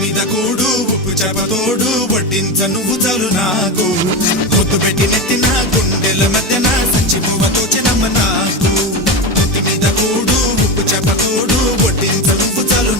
మీద కూడు ఉప్పు చేపతోడు వడ్డించ నువ్వు చాలు నాకు పొద్దు పెట్టి నెత్తిన గుండెల మధ్యన సంచి పువ్వతో చినమ్మ నాకు నెత్తి మీద కూడు ఉప్పు చేపతోడు వడ్డించ నువ్వు చాలు